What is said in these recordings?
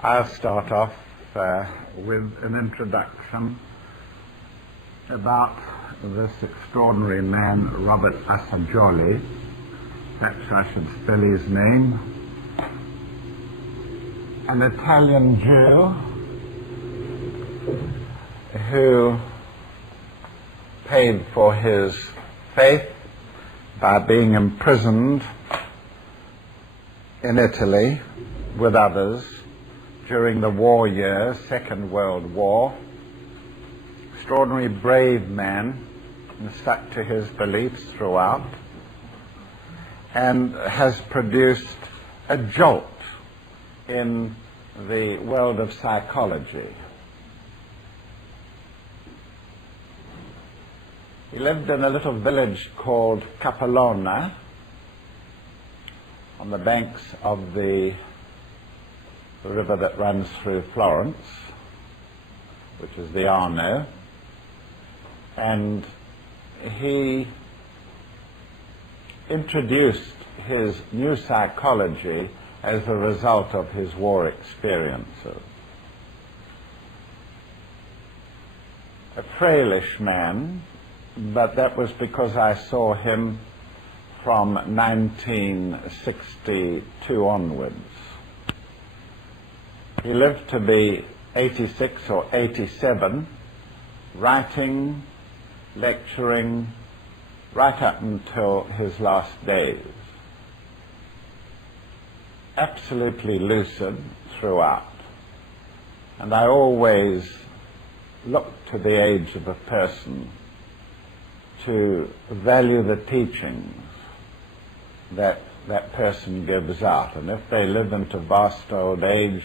I'll start off with an introduction about this extraordinary man, Roberto Assigioli. Perhaps I should spell his name. An Italian Jew who paid for his faith by being imprisoned in Italy with others during the war years, Second World War. Extraordinary brave man, and stuck to his beliefs throughout, and has produced a jolt in the world of psychology. He lived in a little village called Capellona on the banks of the river that runs through Florence, which is the Arno, and he introduced his new psychology as a result of his war experiences. A frailish man, but that was because I saw him from 1962 onwards. He lived to be 86 or 87, writing, lecturing, right up until his last days. Absolutely lucid throughout. And I always look to the age of a person to value the teachings that that person gives out. And if they live into vast old age,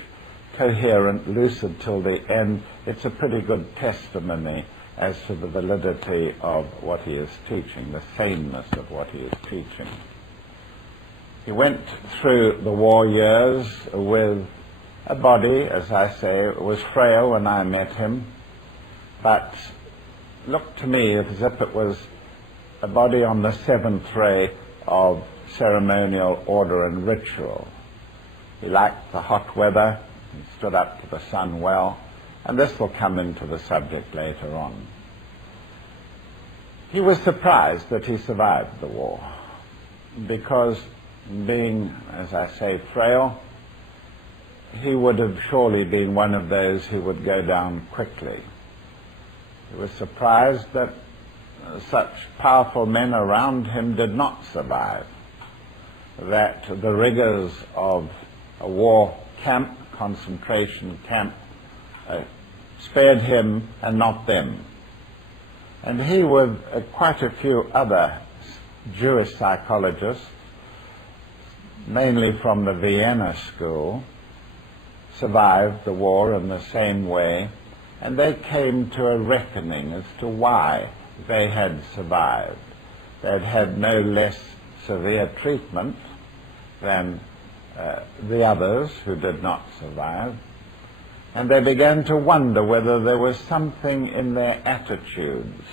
coherent, lucid till the end, it's a pretty good testimony as to the validity of what he is teaching, the saneness of what he is teaching. He went through the war years with a body, as I say, it was frail when I met him, but looked to me as if it was a body on the seventh ray of ceremonial order and ritual. He liked the hot weather, he stood up to the sun well, and this will come into the subject later on. He was surprised that he survived the war, because being, as I say, frail, he would have surely been one of those who would go down quickly. He was surprised that such powerful men around him did not survive, that the rigors of a war camp, concentration camp, spared him and not them. And he, with quite a few other Jewish psychologists, mainly from the Vienna school, survived the war in the same way, and they came to a reckoning as to why they had survived. They had had no less severe treatment than the others who did not survive, and they began to wonder whether there was something in their attitudes,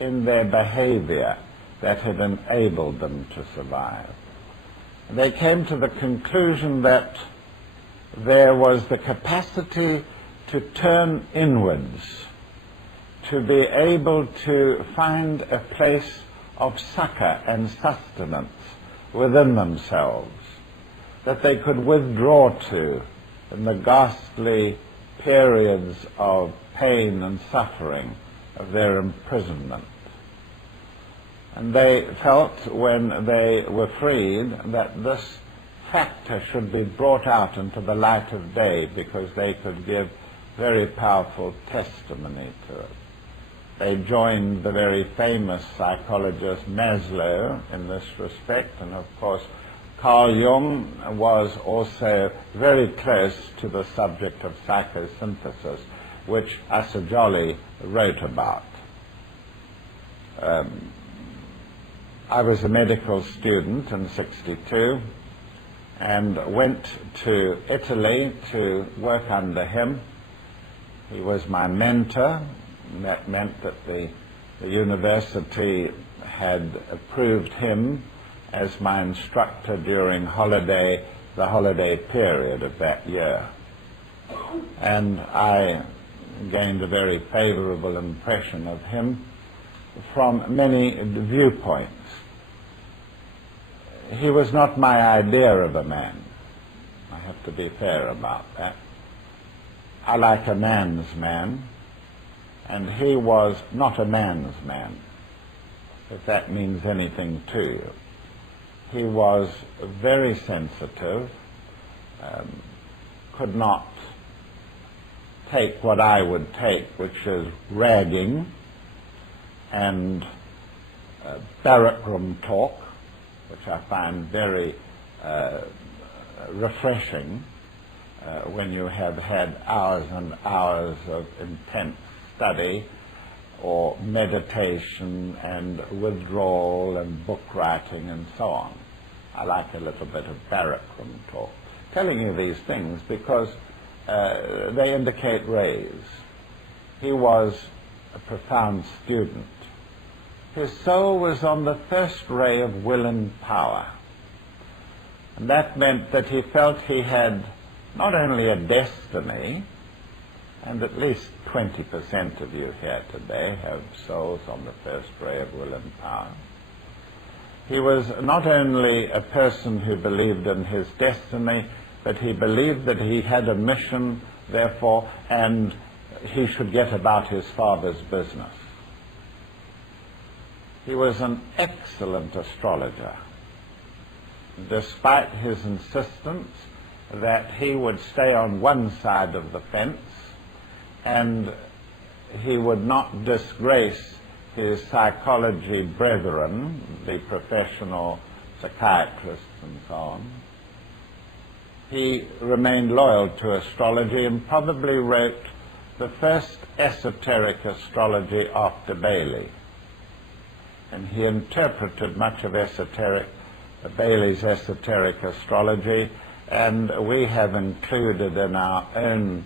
in their behavior, that had enabled them to survive. And they came to the conclusion that there was the capacity to turn inwards, to be able to find a place of succor and sustenance within themselves, that they could withdraw to in the ghastly periods of pain and suffering of their imprisonment. And they felt when they were freed that this factor should be brought out into the light of day, because they could give very powerful testimony to it. They joined the very famous psychologist Maslow in this respect, and of course Carl Jung was also very close to the subject of psychosynthesis, which Assigioli wrote about. I was a medical student in '62 and went to Italy to work under him. He was my mentor, and that meant that the university had approved him as my instructor during the holiday period of that year. and I gained a very favorable impression of him from many viewpoints. He was not my idea of a man. I have to be fair about that. I like a man's man, and he was not a man's man, if that means anything to you. He was very sensitive, could not take what I would take, which is ragging and barrack room talk, which I find very refreshing when you have had hours and hours of intense study or meditation and withdrawal and book writing and so on. I like a little bit of barrack room talk. Telling you these things because they indicate rays. He was a profound student. His soul was on the first ray of will and power. And that meant that he felt he had not only a destiny, and at least 20% of you here today have souls on the first ray of will and power. He was not only a person who believed in his destiny, but he believed that he had a mission, therefore, and he should get about his father's business. He was an excellent astrologer, despite his insistence that he would stay on one side of the fence and he would not disgrace his psychology brethren, the professional psychiatrists and so on. He remained loyal to astrology and probably wrote the first esoteric astrology after Bailey. And he interpreted much of Bailey's esoteric astrology, and we have included in our own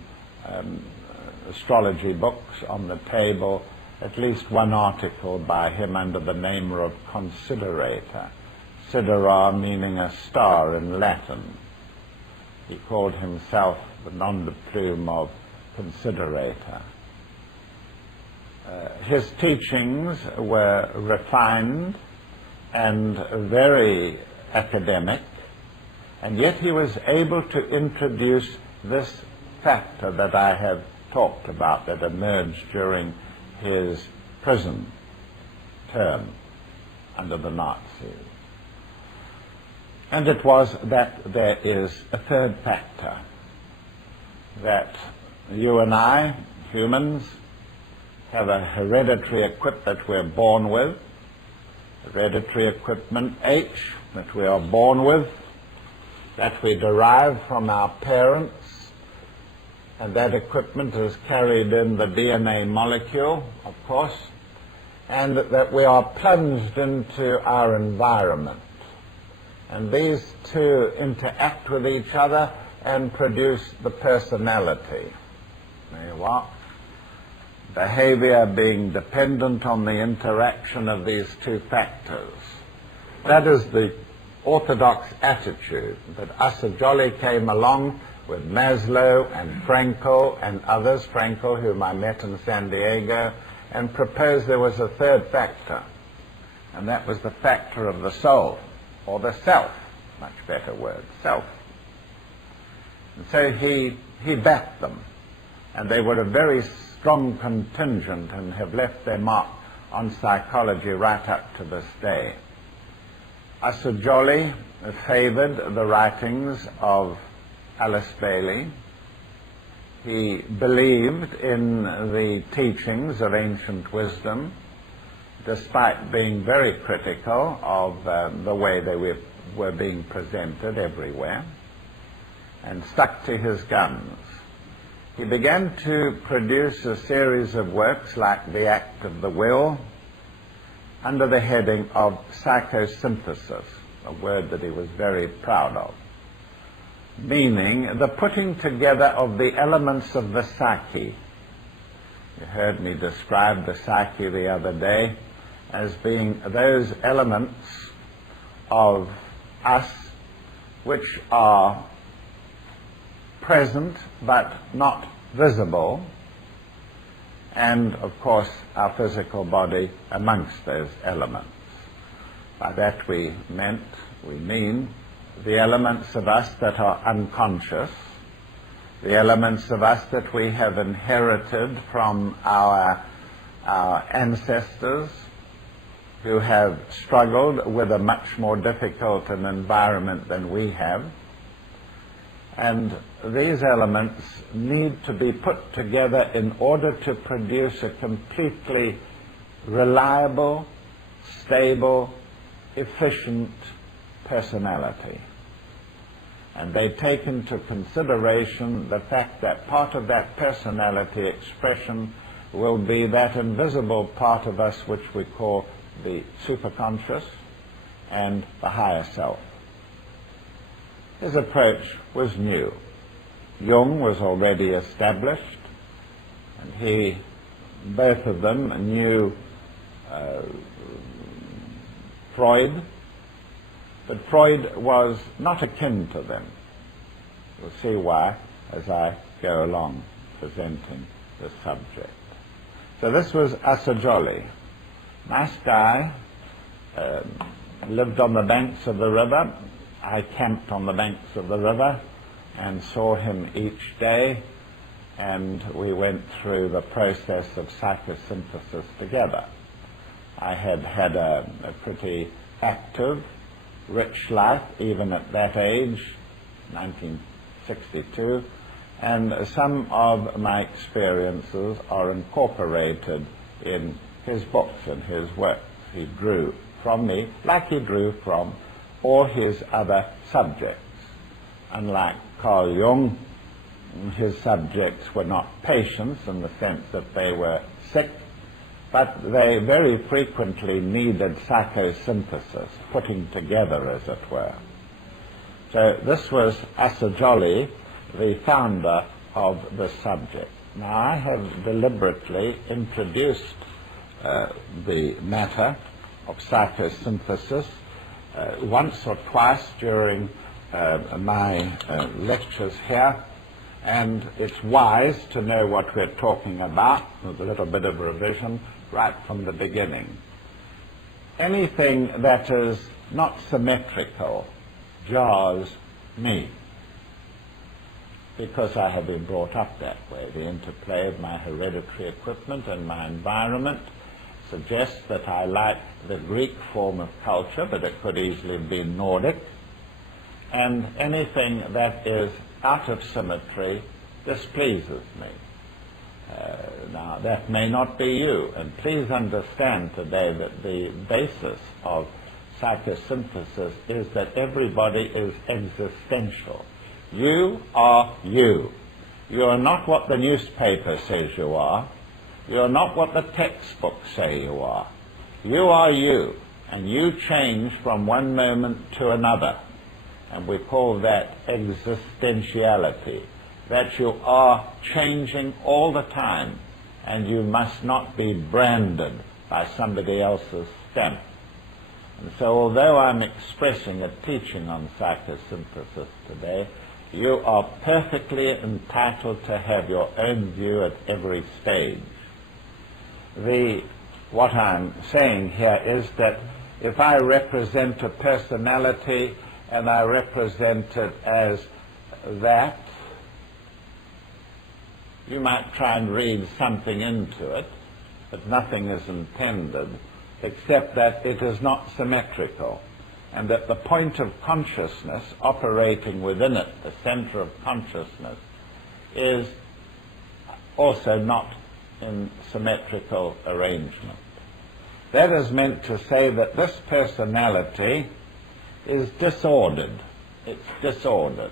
astrology books on the table at least one article by him under the name of Considerator, sidera meaning a star in Latin. He called himself the nom de plume of Considerator. His teachings were refined and very academic, and yet he was able to introduce this factor that I have talked about that emerged during his prison term under the Nazis. And it was that there is a third factor, that you and I, humans, have a hereditary equipment that we're born with, hereditary equipment H that we are born with, that we derive from our parents, and that equipment is carried in the DNA molecule, of course, and that we are plunged into our environment. And these two interact with each other and produce the personality. There you are. Behavior being dependent on the interaction of these two factors. That is the orthodox attitude. But Assigioli came along with Maslow and Frankl and others, Frankl, whom I met in San Diego, and proposed there was a third factor, and that was the factor of the soul, or the self, much better word, self. And so he backed them, and they were a very strong contingent and have left their mark on psychology right up to this day. Assigioli favored the writings of Alice Bailey. He believed in the teachings of ancient wisdom, despite being very critical of the way they were being presented everywhere, and stuck to his guns. He began to produce a series of works like The Act of the Will, under the heading of psychosynthesis, a word that he was very proud of, meaning the putting together of the elements of the psyche. You heard me describe the psyche the other day as being those elements of us which are present but not visible, and of course our physical body amongst those elements. By that we mean the elements of us that are unconscious, the elements of us that we have inherited from our ancestors who have struggled with a much more difficult an environment than we have. And these elements need to be put together in order to produce a completely reliable, stable, efficient personality. And they take into consideration the fact that part of that personality expression will be that invisible part of us which we call the superconscious and the higher self. His approach was new. Jung was already established, and both of them knew Freud, but Freud was not akin to them. You'll see why as I go along presenting the subject. So this was Assigioli. Nice guy, lived on the banks of the river. I camped on the banks of the river and saw him each day, and we went through the process of psychosynthesis together. I had had a pretty active, rich life, even at that age, 1962, and some of my experiences are incorporated in his books and his works. He drew from me like he drew from all his other subjects. Unlike Carl Jung, his subjects were not patients in the sense that they were sick, but they very frequently needed psychosynthesis, putting together, as it were. So this was Assigioli, the founder of the subject. Now, I have deliberately introduced the matter of psychosynthesis once or twice during my lectures here, and it's wise to know what we're talking about with a little bit of revision right from the beginning. Anything that is not symmetrical jars me, because I have been brought up that way. The interplay of my hereditary equipment and my environment suggests that I like the Greek form of culture, but it could easily have been Nordic. And anything that is out of symmetry displeases me. Now, that may not be you, and please understand today that the basis of psychosynthesis is that everybody is existential. You are you. You are not what the newspaper says you are. You are not what the textbooks say you are. You are you, and you change from one moment to another. And we call that existentiality, that you are changing all the time, and you must not be branded by somebody else's stamp. And so although I'm expressing a teaching on psychosynthesis today, you are perfectly entitled to have your own view at every stage. What I'm saying here is that if I represent a personality and I represent it as that, you might try and read something into it, but nothing is intended except that it is not symmetrical, and that the point of consciousness operating within it, the center of consciousness, is also not in symmetrical arrangement. That is meant to say that this personality is disordered. It's disordered.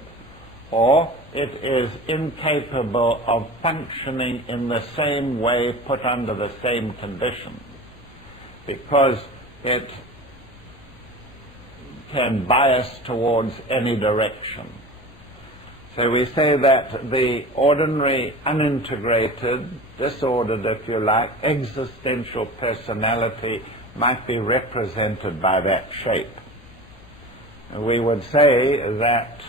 Or it is incapable of functioning in the same way, put under the same conditions, because it can bias towards any direction. So we say that the ordinary, unintegrated, disordered, if you like, existential personality might be represented by that shape. And we would say that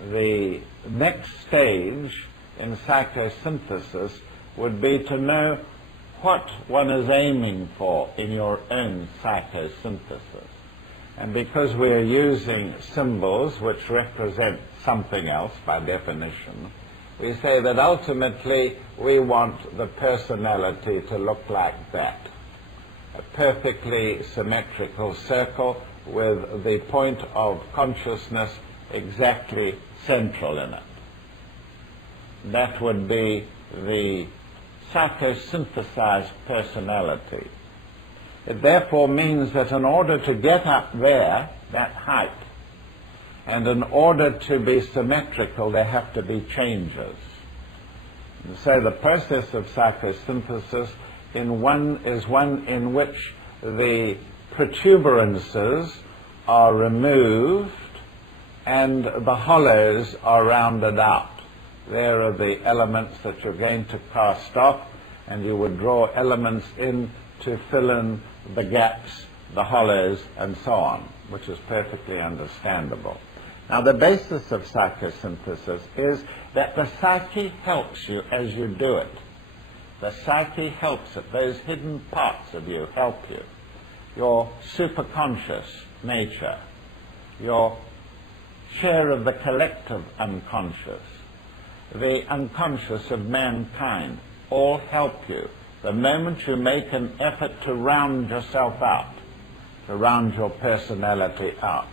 the next stage in psychosynthesis would be to know what one is aiming for in your own psychosynthesis. And because we are using symbols which represent something else by definition, we say that ultimately we want the personality to look like that. A perfectly symmetrical circle with the point of consciousness exactly central in it. That would be the psychosynthesized personality. It therefore means that in order to get up there, that height, and in order to be symmetrical, there have to be changes. And so the process of psychosynthesis is one in which the protuberances are removed and the hollows are rounded out. There are the elements that you're going to cast off, and you would draw elements in to fill in the gaps, the hollows, and so on, which is perfectly understandable. Now, the basis of psychosynthesis is that the psyche helps you as you do it. The psyche helps it. Those hidden parts of you help you. Your superconscious nature, your share of the collective unconscious, the unconscious of mankind, all help you. The moment you make an effort to round yourself out, to round your personality out.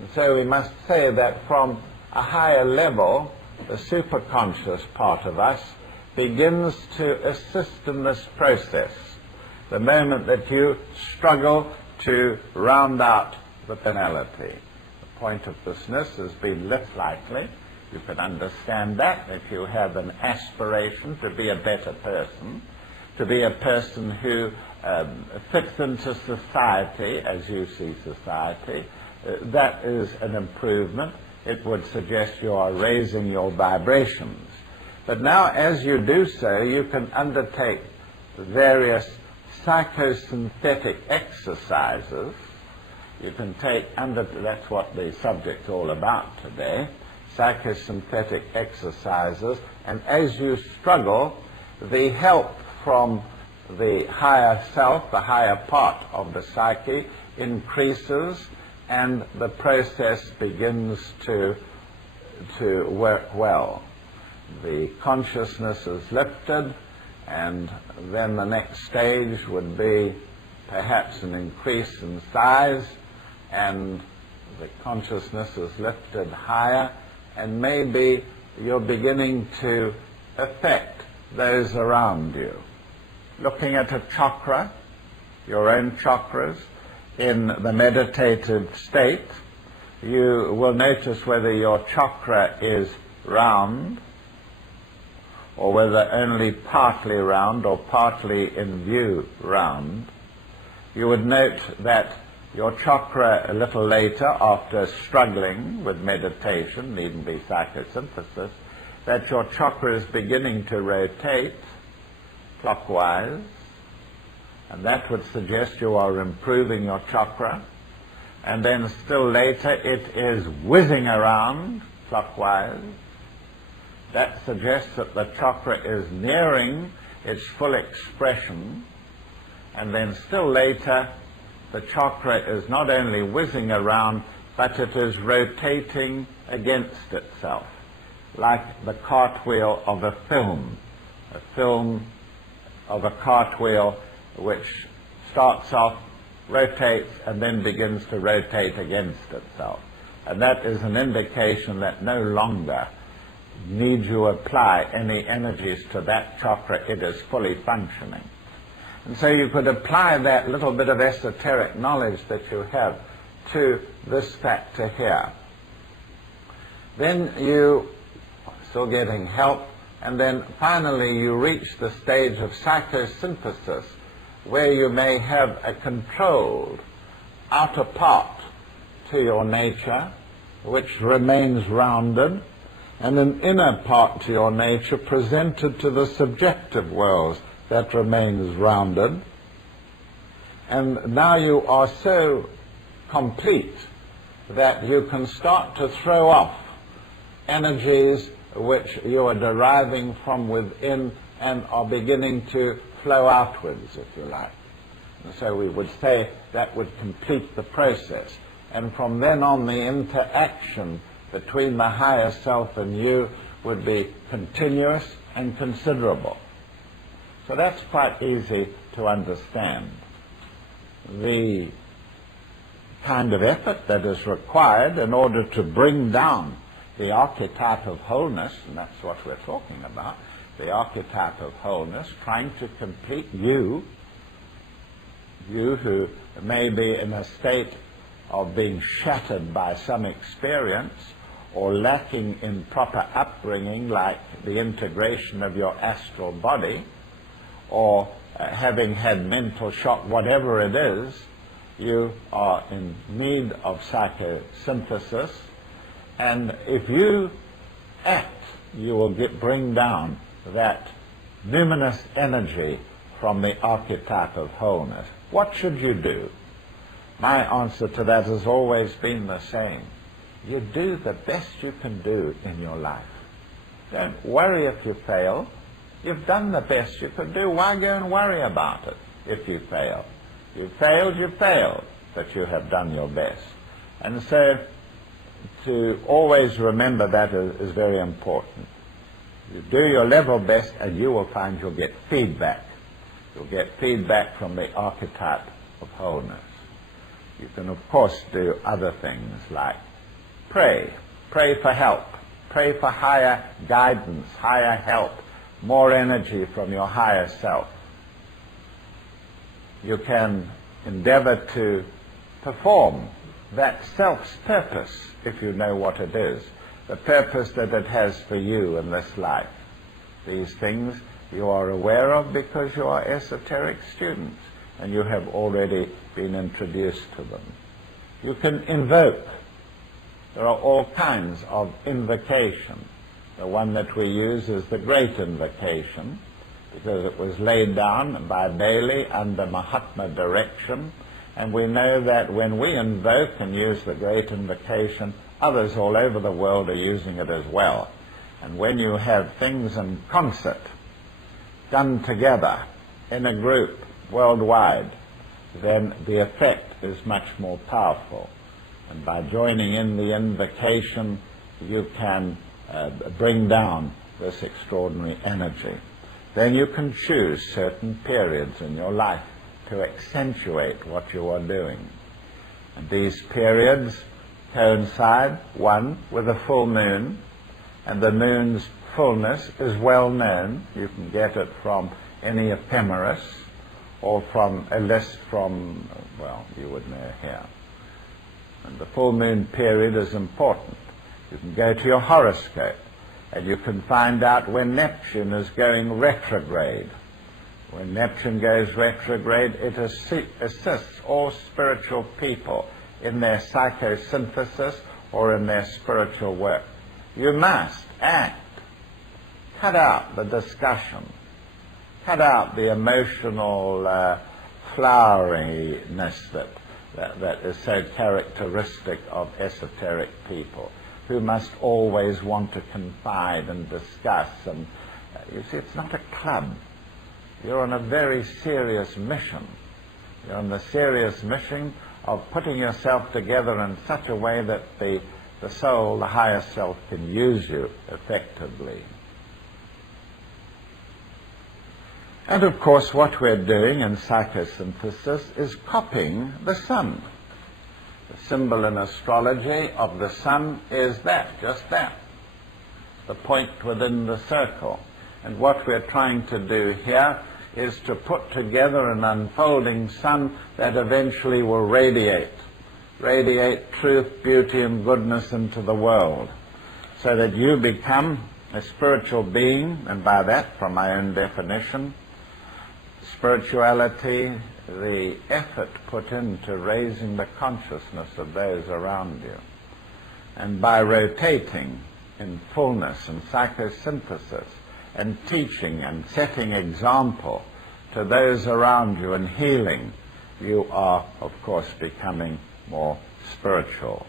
And so we must say that from a higher level, the superconscious part of us begins to assist in this process. The moment that you struggle to round out the personality. The point of thisness has been less likely. You can understand that if you have an aspiration to be a better person, to be a person who fits into society as you see society. That is an improvement. It would suggest you are raising your vibrations. But now as you do so, you can undertake various psychosynthetic exercises. You can take that's what the subject's all about today, psychosynthetic exercises, and as you struggle, the help from the higher self, the higher part of the psyche, increases, and the process begins to work well. The consciousness is lifted, and then the next stage would be perhaps an increase in size, and the consciousness is lifted higher, and maybe you're beginning to affect those around you. Looking at a chakra, your own chakras, in the meditative state, you will notice whether your chakra is round, or whether only partly round or partly in view round. You would note that your chakra a little later, after struggling with meditation, needn't be psychosynthesis, that your chakra is beginning to rotate clockwise, and that would suggest you are improving your chakra. And then still later it is whizzing around clockwise. That suggests that the chakra is nearing its full expression. And then still later, the chakra is not only whizzing around, but it is rotating against itself, like the cartwheel of a film of a cartwheel which starts off, rotates, and then begins to rotate against itself. And that is an indication that no longer need you apply any energies to that chakra. It is fully functioning. And so you could apply that little bit of esoteric knowledge that you have to this factor here. Then you are still getting help, and then finally you reach the stage of psychosynthesis, where you may have a controlled outer part to your nature which remains rounded, and an inner part to your nature presented to the subjective world that remains rounded. And now you are so complete that you can start to throw off energies which you are deriving from within and are beginning to flow outwards, if you like. And so we would say that would complete the process. And from then on, the interaction between the higher self and you would be continuous and considerable. So that's quite easy to understand. The kind of effort that is required in order to bring down the archetype of wholeness, and that's what we're talking about, the archetype of wholeness, trying to complete you who may be in a state of being shattered by some experience or lacking in proper upbringing, like the integration of your astral body, or having had mental shock, whatever it is, you are in need of psychosynthesis. And if you act, you will bring down that numinous energy from the archetype of wholeness. What should you do? My answer to that has always been the same. You do the best you can do in your life. Don't worry if you fail. You've done the best you could do. Why go and worry about it if you fail? You failed, but you have done your best. And so to always remember that is very important. You do your level best and you will find you'll get feedback. You'll get feedback from the archetype of wholeness. You can, of course, do other things like pray. Pray for help. Pray for higher guidance, higher help, more energy from your higher self. You can endeavor to perform that self's purpose, if you know what it is, the purpose that it has for you in this life. These things you are aware of because you are esoteric students and you have already been introduced to them. You can invoke. There are all kinds of invocation. The one that we use is the Great Invocation, because it was laid down by Bailey under Mahatma direction, and we know that when we invoke and use the Great Invocation, others all over the world are using it as well. And when you have things in concert, done together, in a group, worldwide, then the effect is much more powerful. And by joining in the invocation, you can bring down this extraordinary energy. Then you can choose certain periods in your life to accentuate what you are doing. And these periods coincide, one, with a full moon, and the moon's fullness is well known. You can get it from any ephemeris or from a list from, well, you would know here. And the full moon period is important. You can go to your horoscope and you can find out when Neptune is going retrograde. When Neptune goes retrograde, it assists all spiritual people in their psychosynthesis or in their spiritual work. You must act. Cut out the discussion. Cut out the emotional floweriness that is so characteristic of esoteric people, who must always want to confide and discuss. And you see, it's not a club. You're on a very serious mission. You're on the serious mission of putting yourself together in such a way that the soul, the higher self, can use you effectively. And of course, what we're doing in psychosynthesis is copying the sun. The symbol in astrology of the sun is that, just that, the point within the circle. And what we're trying to do here is to put together an unfolding sun that eventually will radiate truth, beauty, and goodness into the world, so that you become a spiritual being. And by that, from my own definition, spirituality, the effort put into raising the consciousness of those around you. And by rotating in fullness and psychosynthesis and teaching and setting example to those around you and healing, you are, of course, becoming more spiritual.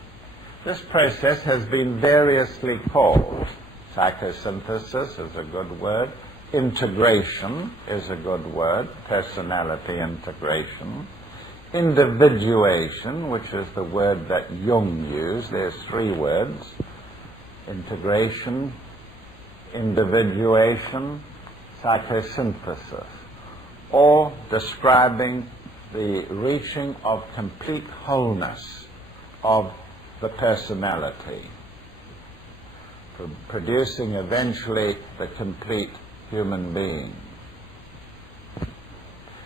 This process has been variously called. Psychosynthesis is a good word. Integration is a good word, personality integration. Individuation, which is the word that Jung used. There's three words: integration, individuation, psychosynthesis, all describing the reaching of complete wholeness of the personality, producing eventually the complete human being.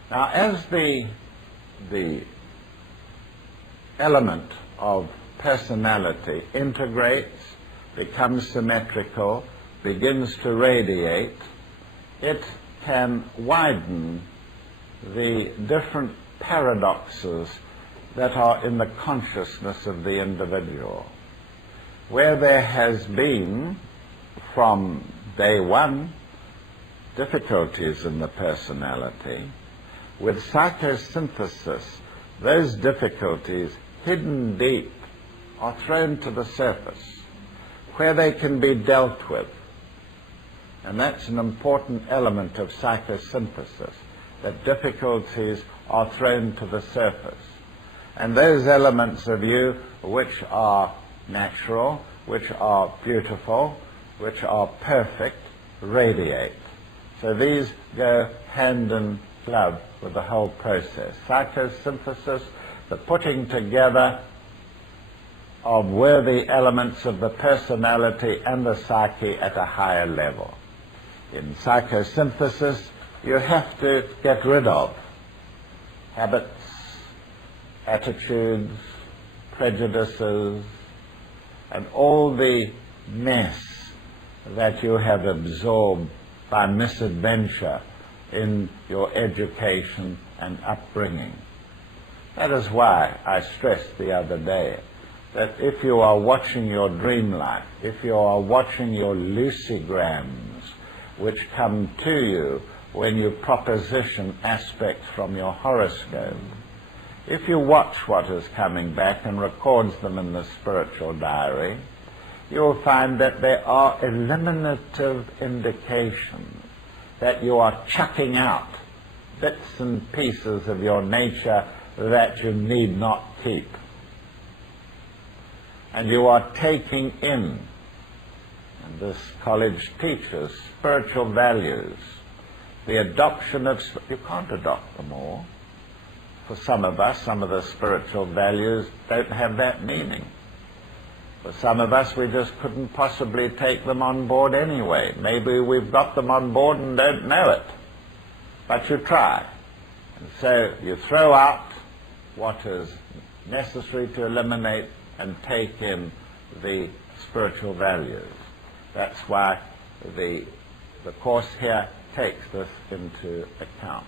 Now, as the element of personality integrates, becomes symmetrical, begins to radiate, it can widen the different paradoxes that are in the consciousness of the individual. Where there has been, from day one, difficulties in the personality, with psychosynthesis, those difficulties, hidden deep, are thrown to the surface, where they can be dealt with. And that's an important element of psychosynthesis, that difficulties are thrown to the surface. And those elements of you which are natural, which are beautiful, which are perfect, radiate. So these go hand in glove with the whole process. Psychosynthesis, the putting together of worthy elements of the personality and the psyche at a higher level. In psychosynthesis, you have to get rid of habits, attitudes, prejudices, and all the mess that you have absorbed by misadventure in your education and upbringing. That is why I stressed the other day that if you are watching your dream life, if you are watching your lucigrams, which come to you when you proposition aspects from your horoscope, if you watch what is coming back and records them in the spiritual diary, you will find that there are eliminative indications that you are chucking out bits and pieces of your nature that you need not keep. And you are taking in, and this college teaches, spiritual values. The adoption of, you can't adopt them all. For some of us, some of the spiritual values don't have that meaning. For some of us, we just couldn't possibly take them on board anyway. Maybe we've got them on board and don't know it. But you try. And so you throw out what is necessary to eliminate and take in the spiritual values. That's why the course here takes this into account.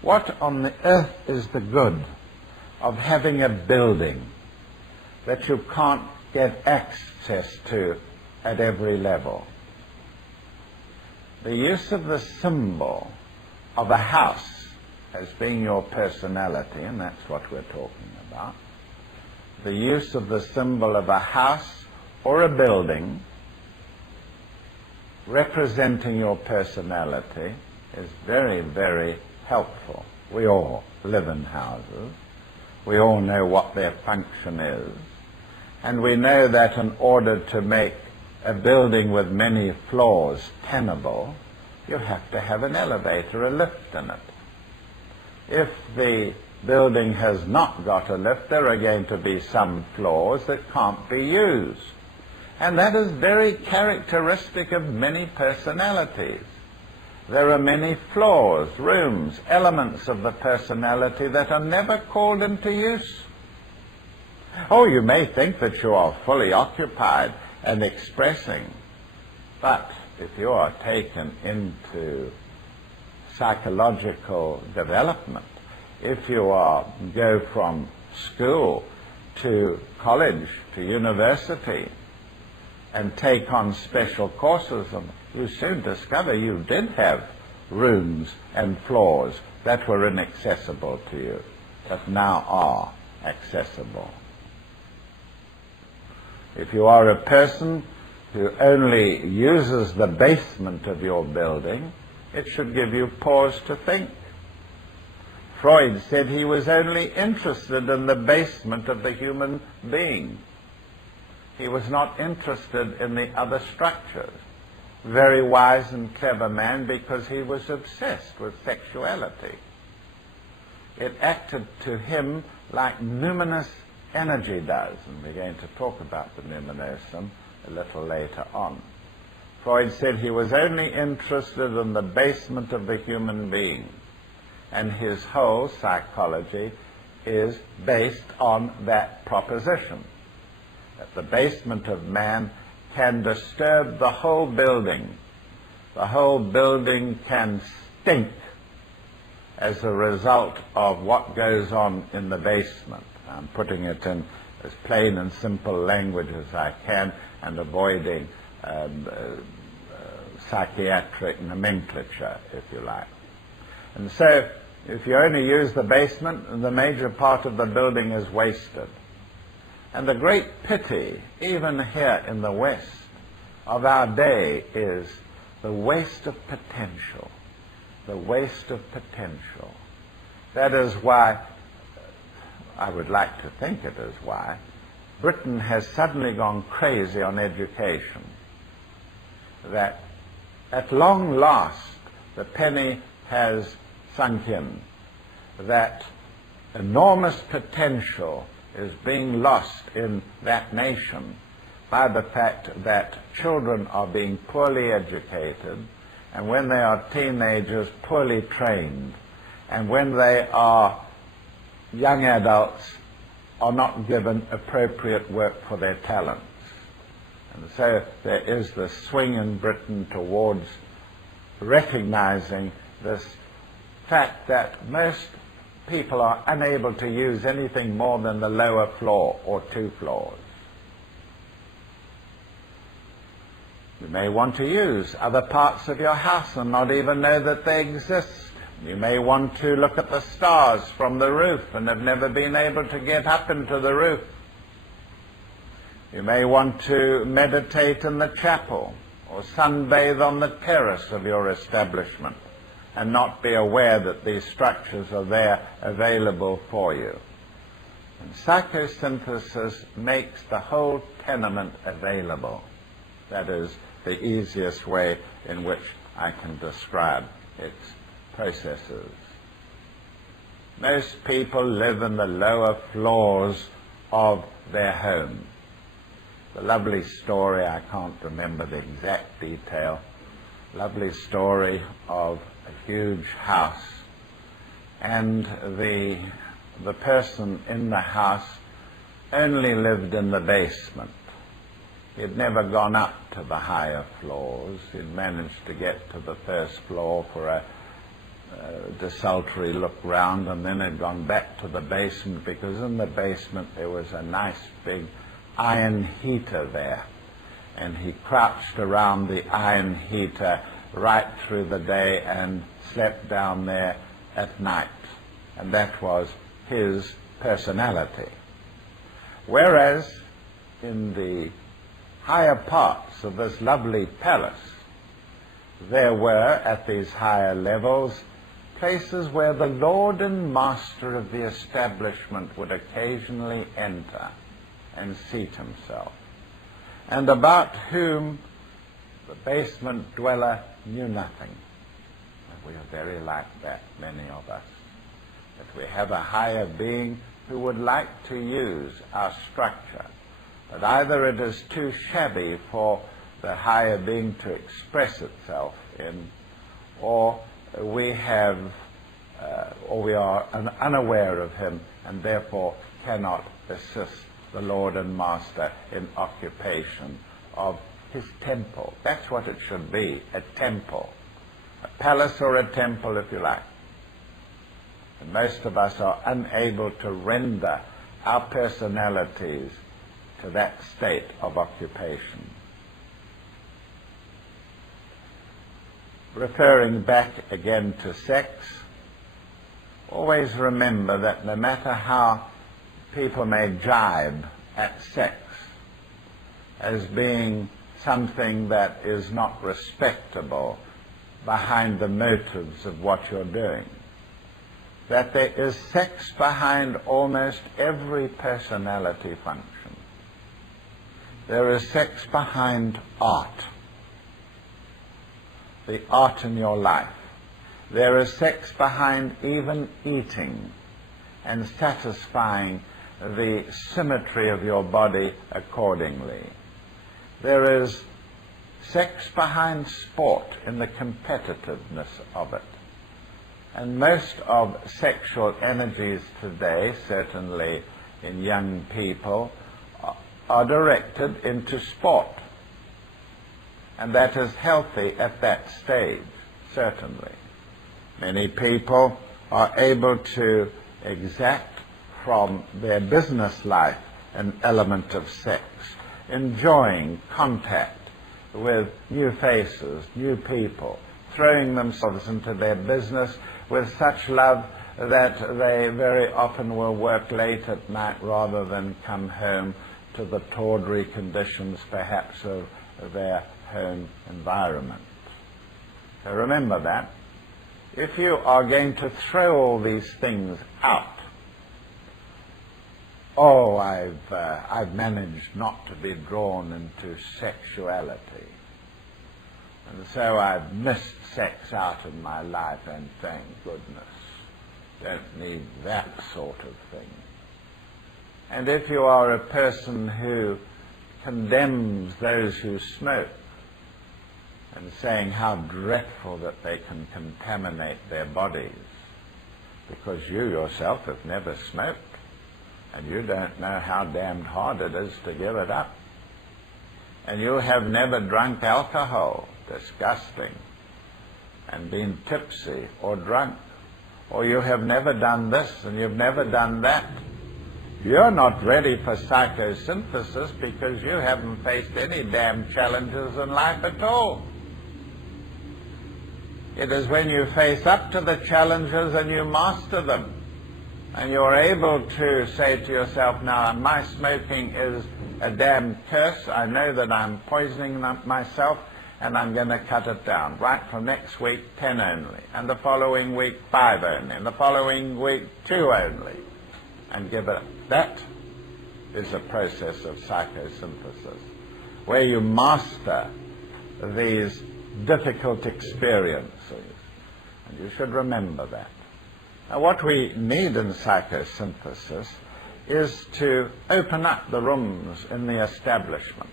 What on the earth is the good of having a building that you can't get access to at every level? The use of the symbol of a house as being your personality, and that's what we're talking about, the use of the symbol of a house or a building representing your personality is very, very helpful. We all live in houses. We all know what their function is. And we know that in order to make a building with many floors tenable, you have to have an elevator, a lift in it. If the building has not got a lift, there are going to be some floors that can't be used. And that is very characteristic of many personalities. There are many floors, rooms, elements of the personality that are never called into use. Oh, you may think that you are fully occupied and expressing, but if you are taken into psychological development, if you go from school to college to university and take on special courses, and you soon discover you did have rooms and floors that were inaccessible to you, that now are accessible. If you are a person who only uses the basement of your building, it should give you pause to think. Freud said he was only interested in the basement of the human being. He was not interested in the other structures. Very wise and clever man, because he was obsessed with sexuality. It acted to him like numinous energy does, and we're going to talk about the numinosum a little later on. Freud said he was only interested in the basement of the human being, and his whole psychology is based on that proposition, that the basement of man can disturb the whole building. The whole building can stink as a result of what goes on in the basement. I'm putting it in as plain and simple language as I can, and avoiding psychiatric nomenclature, if you like. And so, if you only use the basement, the major part of the building is wasted. And the great pity, even here in the West, of our day is the waste of potential. The waste of potential. That is why, I would like to think it is why, Britain has suddenly gone crazy on education. That at long last the penny has sunk in. That enormous potential is being lost in that nation by the fact that children are being poorly educated, and when they are teenagers, poorly trained, and when they are young adults, are not given appropriate work for their talents. And so there is this swing in Britain towards recognizing this fact that most people are unable to use anything more than the lower floor or 2 floors. You may want to use other parts of your house and not even know that they exist. You may want to look at the stars from the roof and have never been able to get up into the roof. You may want to meditate in the chapel or sunbathe on the terrace of your establishment and not be aware that these structures are there available for you. And psychosynthesis makes the whole tenement available. That is the easiest way in which I can describe its processes. Most people live in the lower floors of their home. The lovely story, I can't remember the exact detail, lovely story of a huge house, and the person in the house only lived in the basement. He'd never gone up to the higher floors. He'd managed to get to the first floor for a desultory look round, and then had gone back to the basement, because in the basement there was a nice big iron heater there, and he crouched around the iron heater right through the day and slept down there at night, and that was his personality. Whereas in the higher parts of this lovely palace, there were, at these higher levels, places where the lord and master of the establishment would occasionally enter and seat himself, and about whom the basement dweller knew nothing. And we are very like that, many of us. That we have a higher being who would like to use our structure, but either it is too shabby for the higher being to express itself in, or we are unaware of him and therefore cannot assist the Lord and Master in occupation of his temple. That's what it should be, a temple. A palace or a temple, if you like. And most of us are unable to render our personalities to that state of occupation. Referring back again to sex, always remember that no matter how people may jibe at sex, as being something that is not respectable behind the motives of what you're doing. That there is sex behind almost every personality function. There is sex behind art, the art in your life. There is sex behind even eating and satisfying the symmetry of your body accordingly. There is sex behind sport in the competitiveness of it. And most of sexual energies today, certainly in young people, are directed into sport. And that is healthy at that stage, certainly. Many people are able to exact from their business life an element of sex, enjoying contact with new faces, new people, throwing themselves into their business with such love that they very often will work late at night rather than come home to the tawdry conditions perhaps of their home environment. So remember that. If you are going to throw all these things out, oh, I've managed not to be drawn into sexuality, and so I've missed sex out of my life, and thank goodness, don't need that sort of thing. And if you are a person who condemns those who smoke, and saying how dreadful that they can contaminate their bodies, because you yourself have never smoked, and you don't know how damned hard it is to give it up. And you have never drunk alcohol, disgusting, and been tipsy or drunk. Or you have never done this and you've never done that. You're not ready for psychosynthesis because you haven't faced any damn challenges in life at all. It is when you face up to the challenges and you master them, and you're able to say to yourself, now my smoking is a damn curse. I know that I'm poisoning myself, and I'm going to cut it down. Right, from next week, 10 only, and the following week, 5 only, and the following week, 2 only, and give it up. That is a process of psychosynthesis, where you master these difficult experiences, and you should remember that. Now, what we need in psychosynthesis is to open up the rooms in the establishment,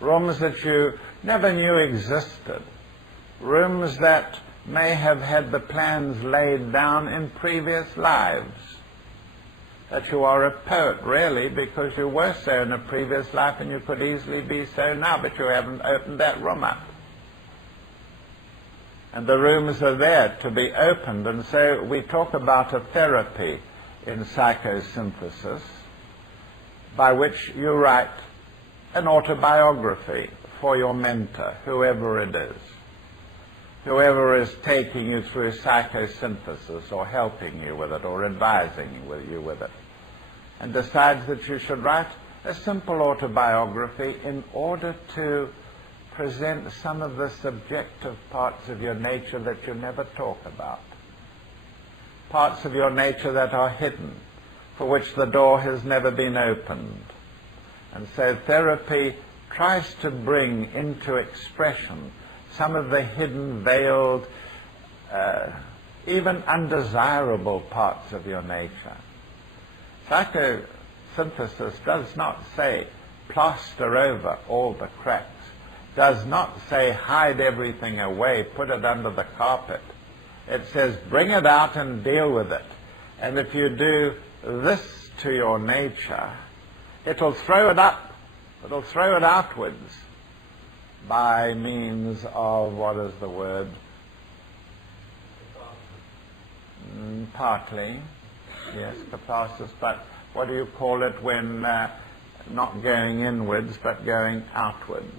rooms that you never knew existed, rooms that may have had the plans laid down in previous lives, that you are a poet, really, because you were so in a previous life and you could easily be so now, but you haven't opened that room up. And the rooms are there to be opened, and so we talk about a therapy in psychosynthesis by which you write an autobiography for your mentor, whoever it is, whoever is taking you through psychosynthesis or helping you with it or advising you with it, and decides that you should write a simple autobiography in order to present some of the subjective parts of your nature that you never talk about, parts of your nature that are hidden, for which the door has never been opened. And so therapy tries to bring into expression some of the hidden, veiled, even undesirable parts of your nature. Psychosynthesis does not say plaster over all the cracks, does not say hide everything away, put it under the carpet. It says bring it out and deal with it. And if you do this to your nature, it'll throw it up, it'll throw it outwards by means of, what is the word? Partly, yes, catharsis, but what do you call it when not going inwards but going outwards?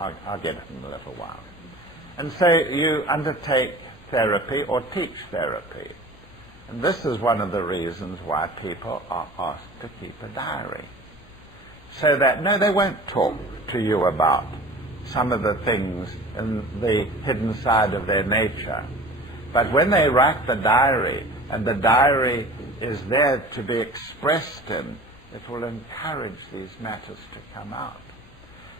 I'll get it in a little while. And so you undertake therapy or teach therapy. And this is one of the reasons why people are asked to keep a diary. So that, no, they won't talk to you about some of the things in the hidden side of their nature. But when they write the diary, and the diary is there to be expressed in, it will encourage these matters to come out.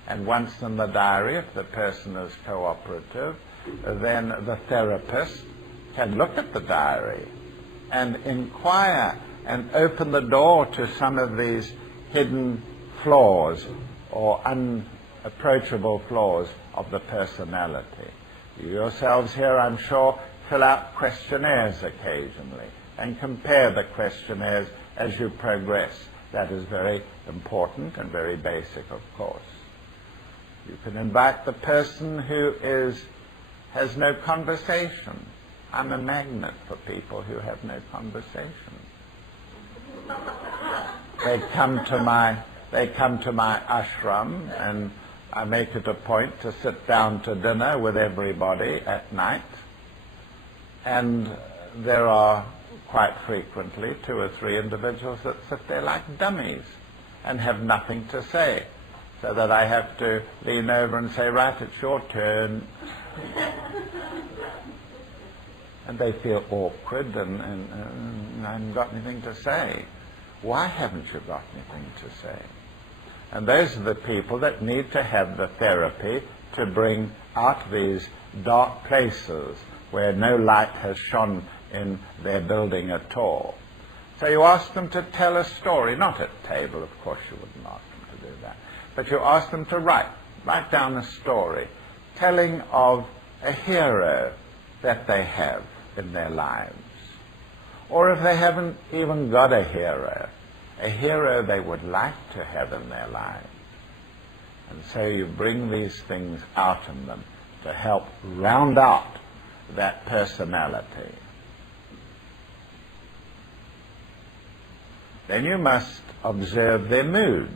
And once in the diary, if the person is cooperative, then the therapist can look at the diary and inquire and open the door to some of these hidden flaws or unapproachable flaws of the personality. You yourselves here, I'm sure, fill out questionnaires occasionally and compare the questionnaires as you progress. That is very important and very basic, of course. You can invite the person who has no conversation. I'm a magnet for people who have no conversation. They come to my ashram, and I make it a point to sit down to dinner with everybody at night. And there are quite frequently 2 or 3 individuals that sit there like dummies and have nothing to say, so that I have to lean over and say, right, it's your turn. And they feel awkward and I haven't got anything to say. Why haven't you got anything to say? And those are the people that need to have the therapy to bring out these dark places where no light has shone in their building at all. So you ask them to tell a story, not at table, of course you wouldn't ask them to do that, but you ask them to write down a story, telling of a hero that they have in their lives. Or if they haven't even got a hero they would like to have in their lives. And so you bring these things out in them to help round out that personality. Then you must observe their mood.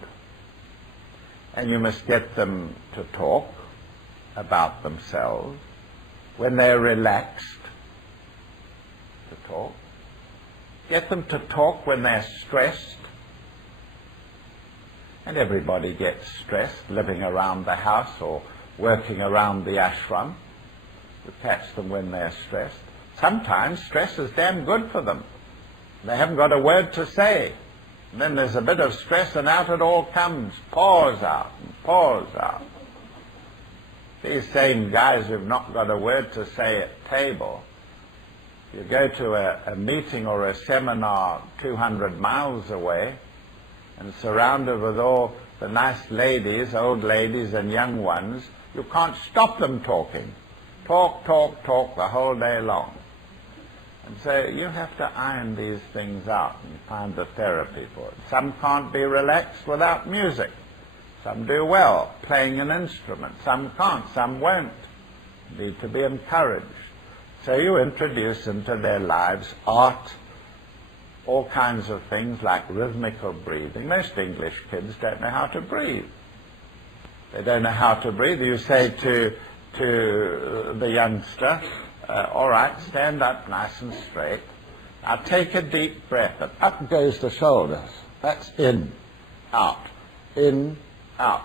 And you must get them to talk about themselves. When they're relaxed, to talk. Get them to talk when they're stressed. And everybody gets stressed, living around the house or working around the ashram. You catch them when they're stressed. Sometimes stress is damn good for them. They haven't got a word to say. And then there's a bit of stress and out it all comes. Pours out and pours out. These same guys who've not got a word to say at table, you go to a meeting or a seminar 200 miles away and surrounded with all the nice ladies, old ladies and young ones, you can't stop them talking. Talk, talk, talk the whole day long. And so you have to iron these things out and find the therapy for it. Some can't be relaxed without music. Some do well playing an instrument. Some can't. Some won't. Need to be encouraged. So you introduce into their lives art, all kinds of things like rhythmical breathing. Most English kids don't know how to breathe. They don't know how to breathe. You say to the youngster, all right, stand up nice and straight. Now take a deep breath. And up goes the shoulders. That's in, out, in, out.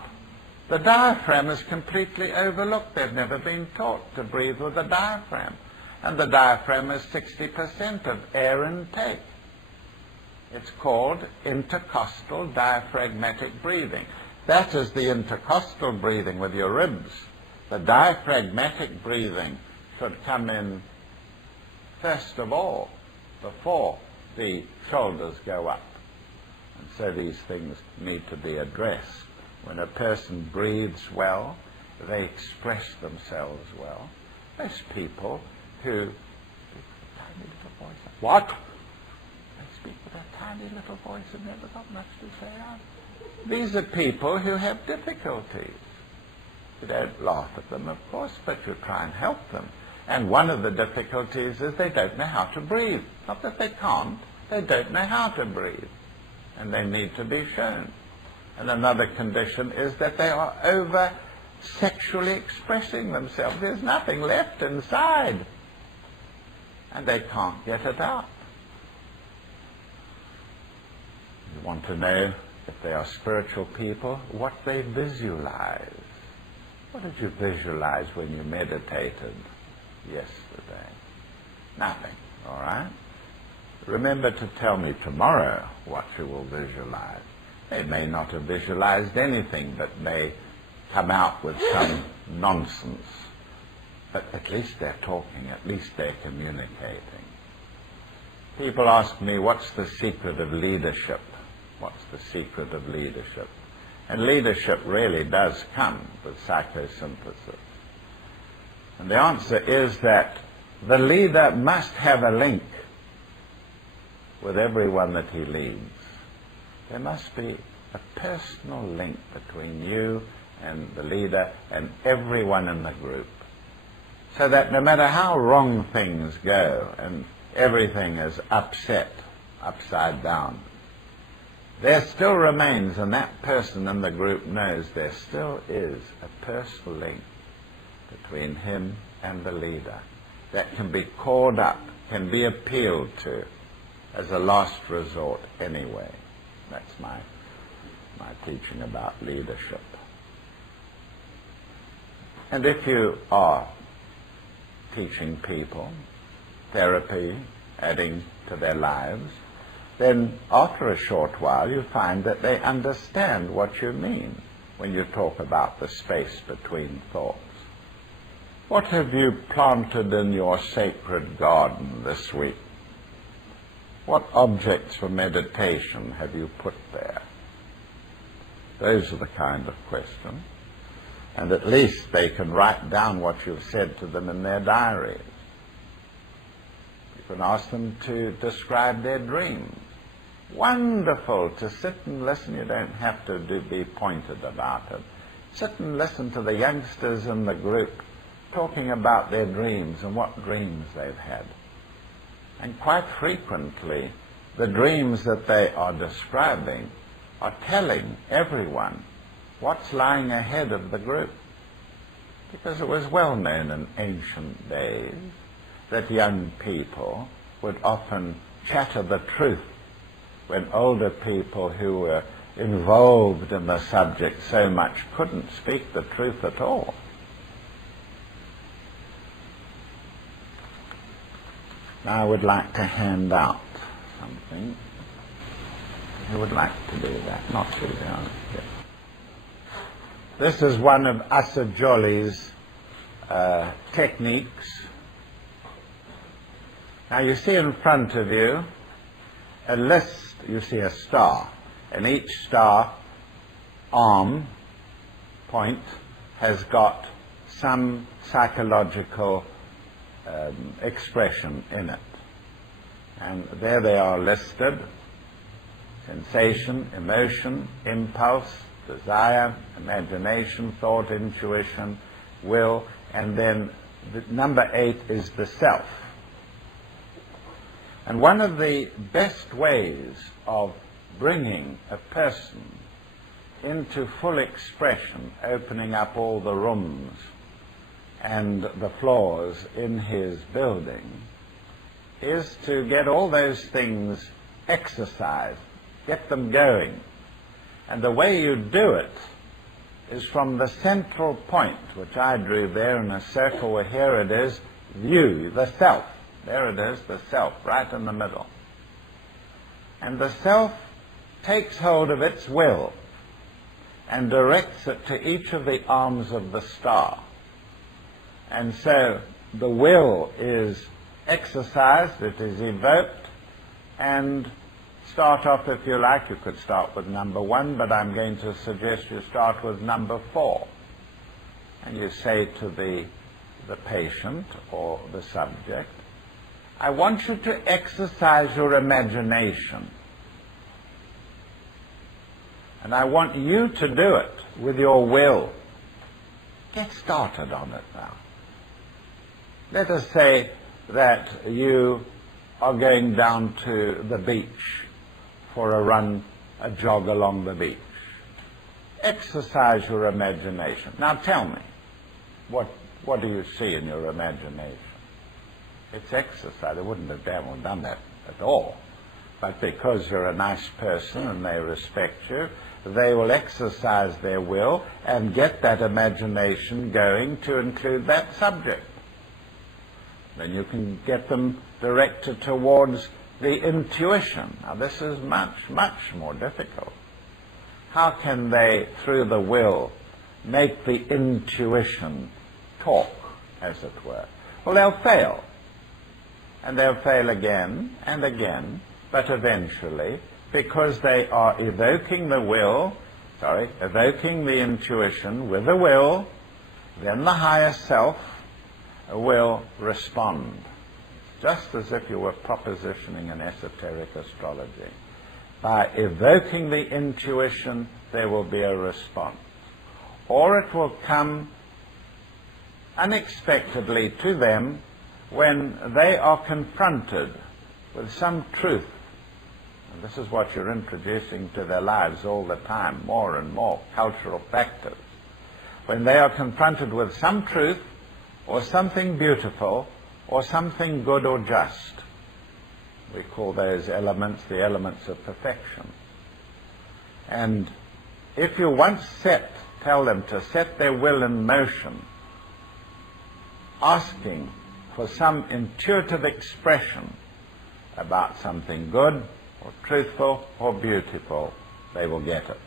The diaphragm is completely overlooked. They've never been taught to breathe with the diaphragm. And the diaphragm is 60% of air intake. It's called intercostal diaphragmatic breathing. That is the intercostal breathing with your ribs. The diaphragmatic breathing should come in first of all, before the shoulders go up. And so these things need to be addressed. When a person breathes well, they express themselves well. Most people who speak with a tiny little voice. What? They speak with a tiny little voice and never got much to say out. These are people who have difficulties. You don't laugh at them, of course, but you try and help them. And one of the difficulties is they don't know how to breathe. Not that they can't, they don't know how to breathe. And they need to be shown. And another condition is that they are over sexually expressing themselves. There's nothing left inside. And they can't get it out. You want to know if they are spiritual people, what they visualize. What did you visualize when you meditated yesterday? Nothing, all right? Remember to tell me tomorrow what you will visualize. They may not have visualized anything, but may come out with some nonsense. But at least they're talking, at least they're communicating. People ask me, what's the secret of leadership? What's the secret of leadership? And leadership really does come with psychosynthesis. And the answer is that the leader must have a link with everyone that he leads. There must be a personal link between you and the leader and everyone in the group, so that no matter how wrong things go and everything is upset, upside down, there still remains, and that person in the group knows there still is a personal link between him and the leader that can be called up, can be appealed to as a last resort anyway. That's my teaching about leadership. And if you are teaching people therapy, adding to their lives, then after a short while you find that they understand what you mean when you talk about the space between thoughts. What have you planted in your sacred garden this week? What objects for meditation have you put there? Those are the kind of questions. And at least they can write down what you've said to them in their diaries. You can ask them to describe their dreams. Wonderful to sit and listen. You don't have to be pointed about it. Sit and listen to the youngsters in the group talking about their dreams and what dreams they've had. And quite frequently, the dreams that they are describing are telling everyone what's lying ahead of the group. Because it was well known in ancient days that young people would often chatter the truth when older people who were involved in the subject so much couldn't speak the truth at all. Now I would like to hand out something. Who would like to do that? Not too down. Yeah. This is one of Assigioli's techniques. Now you see in front of you a list, you see a star, and each star arm point has got some psychological expression in it. And there they are listed: sensation, emotion, impulse, desire, imagination, thought, intuition, will, and then the number 8 is the self. And one of the best ways of bringing a person into full expression, opening up all the rooms and the floors in his building, is to get all those things exercised, get them going. And the way you do it is from the central point, which I drew there in a circle, where here it is, view, the self. There it is, the self, right in the middle. And the self takes hold of its will and directs it to each of the arms of the star. And so the will is exercised, it is evoked, and start off, if you like, you could start with number 1, but I'm going to suggest you start with number 4. And you say to the patient or the subject, I want you to exercise your imagination. And I want you to do it with your will. Get started on it now. Let us say that you are going down to the beach for a run, a jog along the beach. Exercise your imagination. Now tell me, what do you see in your imagination? It's exercise. I wouldn't have done that at all. But because you're a nice person and they respect you, they will exercise their will and get that imagination going to include that subject. Then you can get them directed towards the intuition. Now this is much, much more difficult. How can they, through the will, make the intuition talk, as it were? Well, they'll fail. And they'll fail again and again, but eventually, because they are evoking the intuition with the will, then the higher self will respond. Just as if you were propositioning an esoteric astrology. By evoking the intuition, there will be a response. Or it will come unexpectedly to them when they are confronted with some truth. And this is what you're introducing to their lives all the time, more and more, cultural factors. When they are confronted with some truth, or something beautiful, or something good or just. We call those elements the elements of perfection. And if you once tell them to set their will in motion, asking for some intuitive expression about something good or truthful or beautiful, they will get it.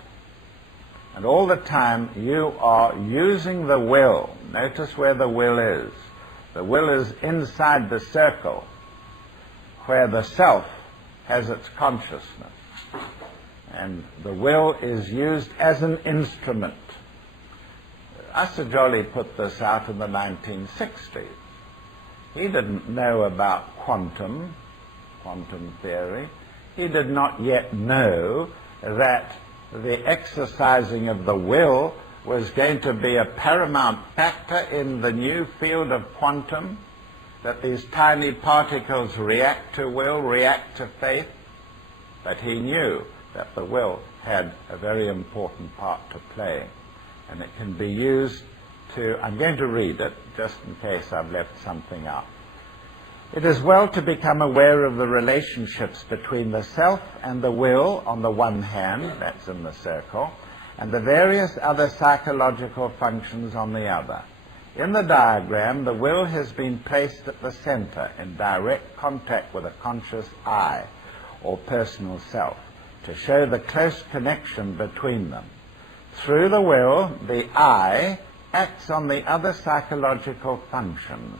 And all the time you are using the will. Notice where the will is. The will is inside the circle, where the self has its consciousness. And the will is used as an instrument. Assigioli put this out in the 1960s. He didn't know about quantum theory. He did not yet know that the exercising of the will was going to be a paramount factor in the new field of quantum, that these tiny particles react to will, react to faith. But he knew that the will had a very important part to play, and it can be used to, I'm going to read it just in case I've left something out. It is well to become aware of the relationships between the self and the will on the one hand, that's in the circle, and the various other psychological functions on the other. In the diagram, the will has been placed at the center in direct contact with a conscious I, or personal self, to show the close connection between them. Through the will, the I acts on the other psychological functions,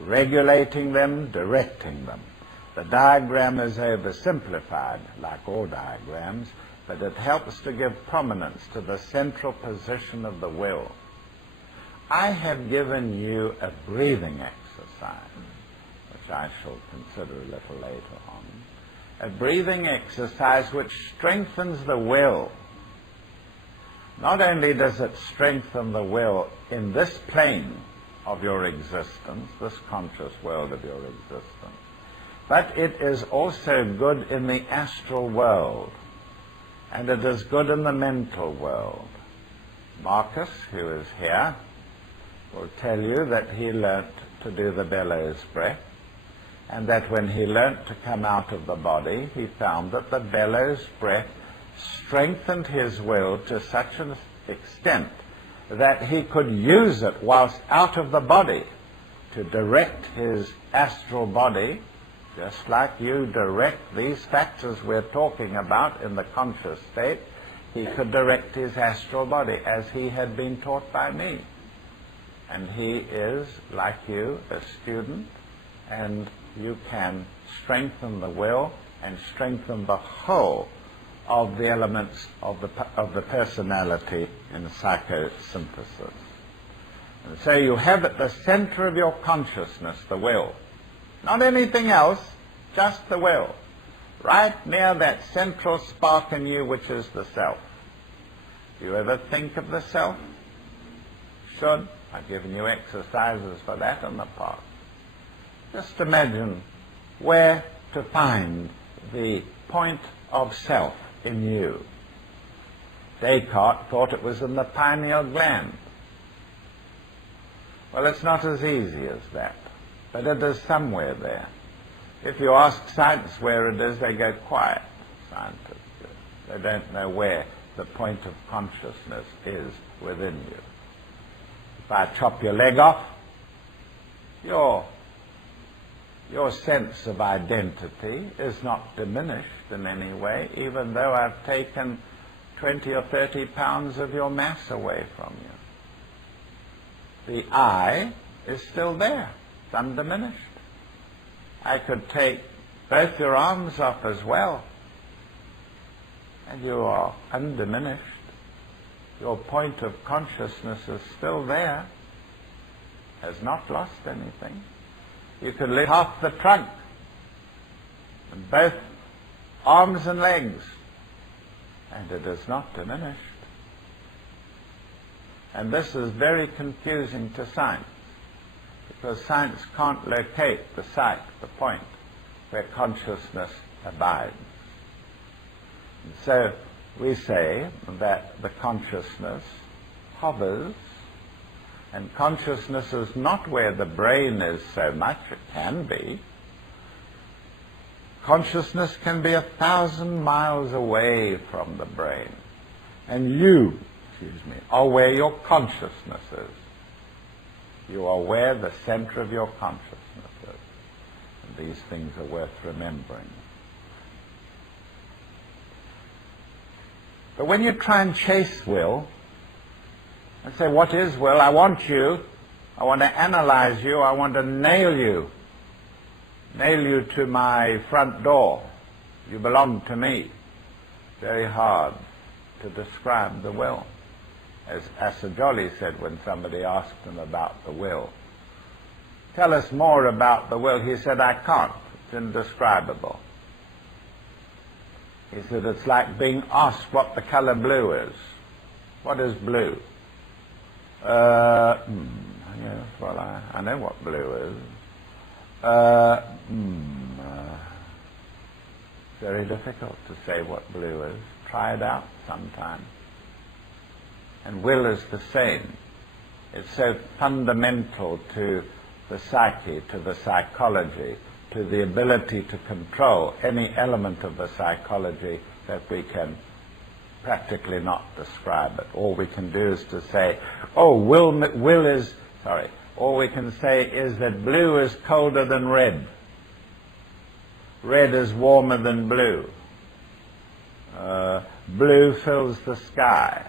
regulating them, directing them. The diagram is oversimplified, like all diagrams, but it helps to give prominence to the central position of the will. I have given you a breathing exercise, which I shall consider a little later on. A breathing exercise which strengthens the will. Not only does it strengthen the will in this plane of your existence, this conscious world of your existence, but it is also good in the astral world, and it is good in the mental world. Marcus, who is here, will tell you that he learnt to do the bellows breath, and that when he learnt to come out of the body, he found that the bellows breath strengthened his will to such an extent that he could use it whilst out of the body to direct his astral body, just like you direct these factors we're talking about in the conscious state. He could direct his astral body as he had been taught by me. And he is, like you, a student, and you can strengthen the will and strengthen the whole of the elements of the personality in psychosynthesis. And so you have at the center of your consciousness the will. Not anything else, just the will. Right near that central spark in you which is the self. Do you ever think of the self? Should. I've given you exercises for that in the past. Just imagine where to find the point of self in you. Descartes thought it was in the pineal gland. Well, it's not as easy as that, but it is somewhere there. If you ask science where it is, they go quiet, scientists do. They don't know where the point of consciousness is within you. If I chop your leg off, your sense of identity is not diminished in any way, even though I've taken 20 or 30 pounds of your mass away from you. The I is still there. It's undiminished. I could take both your arms off as well, and you are undiminished. Your point of consciousness is still there, has not lost anything. You could lift half the trunk, and both arms and legs, and it is not diminished. And this is very confusing to science, because science can't locate the psyche, the point where consciousness abides. And so we say that the consciousness hovers, and consciousness is not where the brain is so much. It can be. Consciousness can be 1,000 miles away from the brain, and you, are where your consciousness is. You are where the center of your consciousness is. And these things are worth remembering. But when you try and chase will, and say, what is will? I want you. I want to analyze you. I want to nail you. Nail you to my front door. You belong to me. Very hard to describe the will. As Assigioli said when somebody asked him about the will, tell us more about the will. He said, I can't. It's indescribable. He said, it's like being asked what the color blue is. What is blue? Yes, well, I know what blue is. Very difficult to say what blue is. Try it out sometime. And will is the same. It's so fundamental to the psyche, to the psychology, to the ability to control any element of the psychology that we can practically not describe it. All we can do is to say, all we can say is that blue is colder than red. Red is warmer than blue. Blue fills the sky.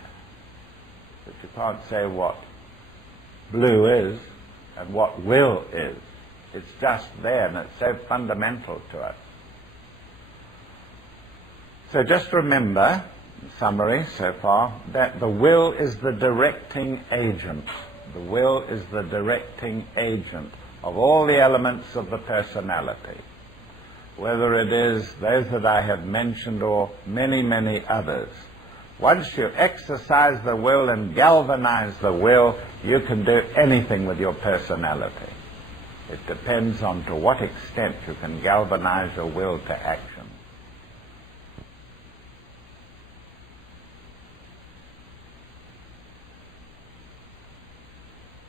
But you can't say what blue is and what will is. It's just there, and it's so fundamental to us. So just remember, in summary so far, that the will is the directing agent. The will is the directing agent of all the elements of the personality, whether it is those that I have mentioned or many, many others. Once you exercise the will and galvanize the will, you can do anything with your personality. It depends on to what extent you can galvanize your will to action.